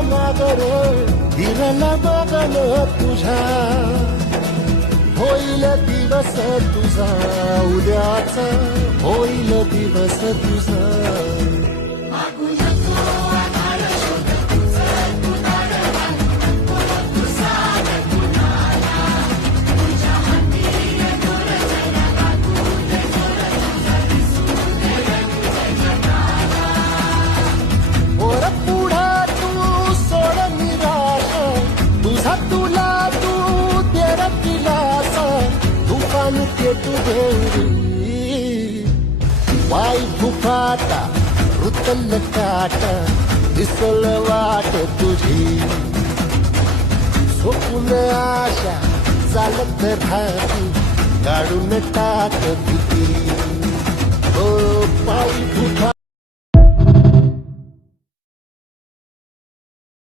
मागर हिरण बगल तुझ्या होईल दिवस तुझा उद्याचा. होईल दिवस तुझा. तुफान ते तू घेऊरी वाई फुफाटा रुतल काट दिसल वाट तुझी स्वप्न आशा चालत राहती काढून टाक तुझी हो पायी